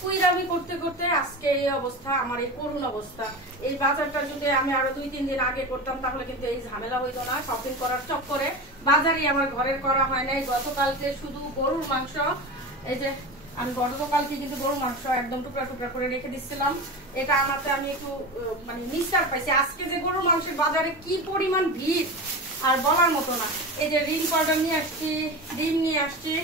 কুইরামি করতে করতে আজকে এই অবস্থা, আমার এই করুণ অবস্থা। এই বাজারটা যদি আমি আরো 2-3 দিন আগে করতাম তাহলে কিন্তু এই ঝামেলা হইতো না। শপিং করার চক্করে বাজারই আমার ঘরের করা হয় নাই। গতকালকে শুধু গরুর মাংস, এই যে আমি গতকালকে কিন্তু গরুর মাংস একদম টুকরা টুকরা করে রেখে দিচ্ছিলাম। এটা আনাতে আমি একটু মানে নিস্তার পাইছি। আজকে যে গরুর মাংসের বাজারে কি পরিমাণ ভিড় আর বলার মতো না। এই যে রিন পাউডার নিয়ে আসছি, ডিম নিয়ে আসছি,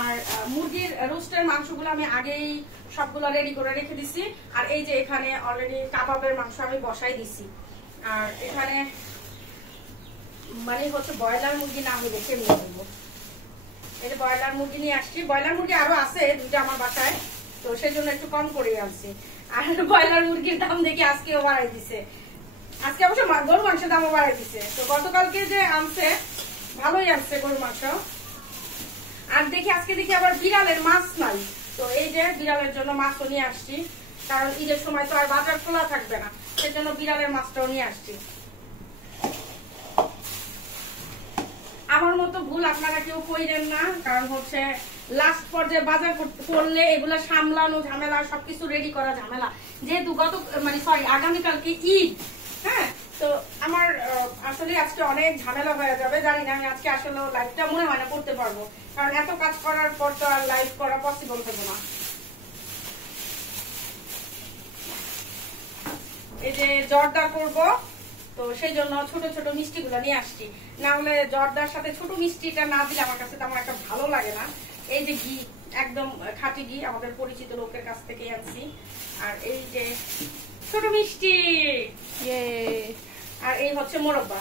আর মুরগির রোস্টের মাংসগুলো আমি আগেই সবগুলো রেডি করে রেখে দিছি। আর এই যে এখানে অলরেডি কাবাবের মাংস আমি বসাই দিছি। আর এখানে মানে হচ্ছে ব্রয়লার মুরগি না হলে কেমন দেবো, এই যে ব্রয়লার মুরগি নিয়ে আসছি। ব্রয়লার মুরগি আরো আছে 2টা আমার বাসায়, তো সেই জন্য একটু কম করে আনছি। আর ব্রয়লার মুরগির দাম দেখি আজকেও বাড়াই দিছে। আজকে অবশ্য গরু মাংসের দামও বাড়াই দিছে। তো গতকালকে যে আনছে ভালোই আনছে গরু মাংস। আর দেখি আজকে দেখি আবার বিড়ালের মাছ নাই, তো এই যে বিড়ালের জন্য মাছও নিয়ে আসছি। কারণ ঈদের সময় তো আর বাজার খোলা থাকবে না, সেজন্য বিড়ালের মাছটাও নিয়ে আসছি। আমার মতো ভুল আপনারা কেউ কইরেন না, কারণ হচ্ছে লাস্ট পর্যায়ে বাজার করলে এগুলা সামলানো ঝামেলা, সবকিছু রেডি করা ঝামেলা। যেহেতু আগামীকালকে ঈদ, হ্যাঁ, তো আমার আসলে আজকে অনেক ঝামেলা হয়ে যাবে। জানি না আমি আজকে আসলে লাইভটা মনে হয় না করতে পারবো, কারণ এত কাজ করার পর তো আর লাইভ করা পসিবল হবে না। এই যে জর্দা করব, তো সেই জন্য ছোট ছোট মিষ্টি গুলো নিয়ে আসছি। না হলে জর্দার সাথে ছোট মিষ্টিটা না দিলে আমার কাছে তেমন একটা ভালো লাগে না। এই যে ঘি, একদম খাঁটি ঘি, আমাদের পরিচিত লোকের কাছ থেকে আনছি। আর এই যে ছোট মিষ্টি, আর এই হচ্ছে মোরব্বা,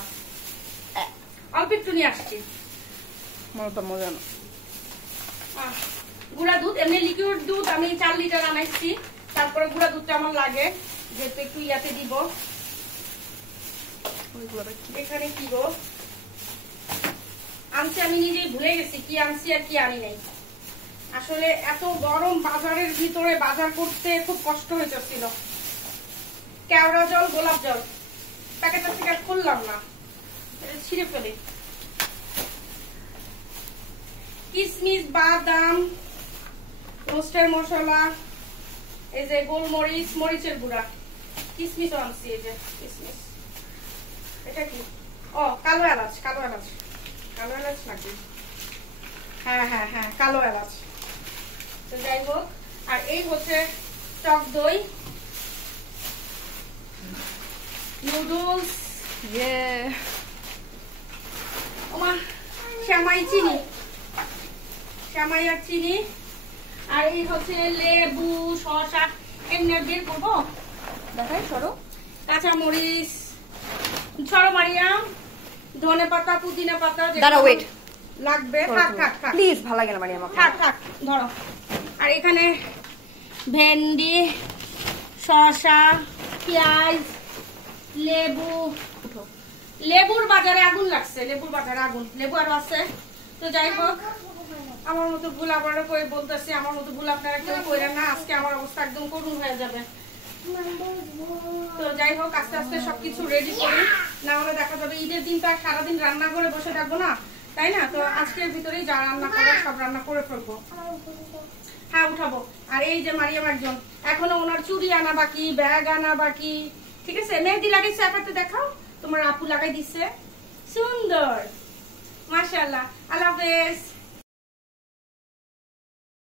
অল্প একটু নিয়ে আসছি। মোরব্বা মজা না। গুঁড়া দুধ, এমনি লিকুইড দুধ আমি 4 লিটার আনাইছি। তারপরে গুঁড়া দুধটা আমার লাগে, যেহেতু একটু ইয়াতে দিব। এখানে কি গো আনছি আমি নিজেই ভুলে গেছি কি আনছি আর কি আনি নাই। আসলে এত গরম বাজারের ভিতরে বাজার করতে খুব কষ্ট হয়েছিল। কেওড়া জল, গোলাপ জল প্যাকেটটা থেকে খুললাম না, ছিঁড়ে ফেলে। কিশমিশ, বাদাম, রোস্টের মশলা, এই যে গোলমরিচ, মরিচের গুঁড়া, কিশমিশ আনছি। এই যে কিশমিশ, এটা কি? ও কালো এলাচ, কালো এলাচ, কালো এলাচ নাকি? হ্যাঁ হ্যাঁ হ্যাঁ, কালো এলাচ। তো যাই হোক, আর এই হচ্ছে টক দই, নুডলস, ওমা শ্যামাই, চিনি, শ্যামাই আর চিনি। আর এই হচ্ছে লেবু, শসা, এমনি বের করবো, দেখাই সরো, কাঁচামরিচ, সরো মারিয়াম, ধনে পাতা, পুদিনা পাতা লাগবে। থাক থাক থাক প্লিজ, ভালো লাগে না মারিয়াম, থাক থাক ধরো। আর এখানে ভেন্ডি, শসা, পেঁয়াজ, লেবু। লেবুর বাজারে আগুন লাগছে, লেবুর বাজারে আগুন, লেবু আরো আছে। তো যাই হোক, আমার মতো ভুল আবার কই বলতেছি, আমার মতো ভুল আপনারা কেউ কইরেন না। আজকে আমার অবস্থা একদম করুণ হয়ে যাবে। তো যাই হোক, আস্তে আস্তে সবকিছু রেডি করি, না হলে দেখা যাবে ঈদের দিন তো আর সারাদিন রান্না করে বসে থাকবো না, তাই না? তো আজকের ভিতরেই যা রান্না করে সব রান্না করে ফেলবো। হ্যাঁ উঠাবো। আর এই যে মারিয়াম একজন, এখনো ওনার চুড়ি আনা বাকি, ব্যাগ আনা বাকি। ঠিক আছে, মেহেদি লাগাইছে, একাতে দেখাও, তোমার আপু লাগাই দিচ্ছে, সুন্দর, মাশাআল্লাহ। আল্লাহ হাফেজ।